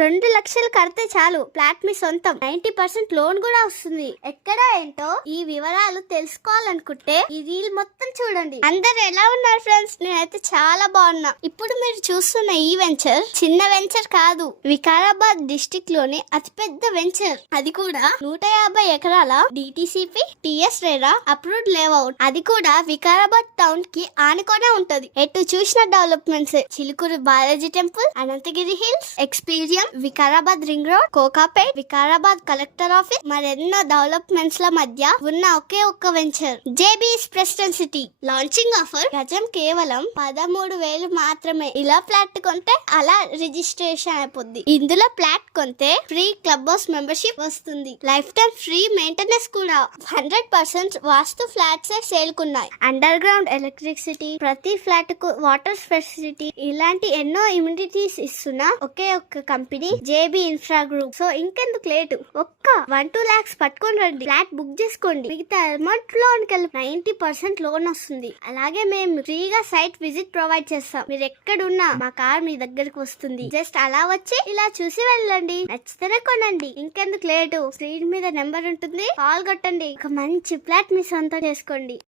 2 లక్షలు కడితే చాలు ఫ్లాట్ మీ సొంతం. 90% లోన్ కూడా వస్తుంది. ఎక్కడ ఏంటో ఈ వివరాలు తెలుసుకోవాలనుకుంటే ఈ రీల్ మొత్తం చూడండి. అందరు ఎలా ఉన్నారు ఫ్రెండ్స్? నేనైతే చాలా బాగున్నా. ఇప్పుడు మీరు చూస్తున్న ఈ వెంచర్ చిన్న వెంచర్ కాదు, వికారాబాద్ డిస్టిక్ లోని అతిపెద్ద వెంచర్. అది కూడా 150 ఎకరాల DTCP TS RERA approved layout. అది కూడా వికారాబాద్ టౌన్ కి ఆనుకొనే ఉంటది. ఎటు చూసిన developments. Chilkur Balaji temple, Ananthagiri hills, experience, Vikarabad ring road, Kokapet, Vikarabad collector office, మరెన్నో డెవలప్మెంట్స్ ల మధ్య ఉన్న ఒకే ఒక్క venture JBS president city. Launching offer గజం కేవలం 13,000 మాత్రమే. ఇలా ఫ్లాట్ కొంటే అలా రిజిస్ట్రేషన్ అయిపోద్ది. ఇందులో ఫ్లాట్ కొంటే ఫ్రీ క్లబ్ హౌస్ మెంబర్షిప్ వస్తుంది. లైఫ్ టైం ఫ్రీ మెయింటెనెన్స్ కూడా. 100% వాస్తు ఫ్లాట్స్ సేల్ కున్నాయి. అండర్ గ్రౌండ్ ఎలక్ట్రిసిటీ, ప్రతి ఫ్లాట్ కు వాటర్ ఫెసిలిటీ, ఇలాంటి ఎన్నో ఇమ్యూనిటీస్ ఇస్తున్న ఒకే ఒక్క company JB infra group. So ఇంకెందుకు లేటు, ఒక్క 1-2 lakhs పట్టుకొని రండి, ఫ్లాట్ బుక్ చేసుకోండి. మిగతా అమౌంట్ లోన్ కెళ్ళి 90% లోన్ వస్తుంది. అలాగే మేము ఫ్రీగా సైట్ విజిట్ ప్రొవైడ్ చేస్తాం. మీరు ఎక్కడున్నా మా కార్ మీ దగ్గరకు వస్తుంది. జస్ట్ అలా వచ్చి ఇలా చూసి వెళ్ళండి. నచ్చితేనే కొనండి. ఇంకెందుకు లేటు, స్క్రీన్ మీద నెంబర్ ఉంటుంది, కాల్ కొట్టండి. ఒక మంచి ఫ్లాట్ మీ సొంతం చేసుకోండి.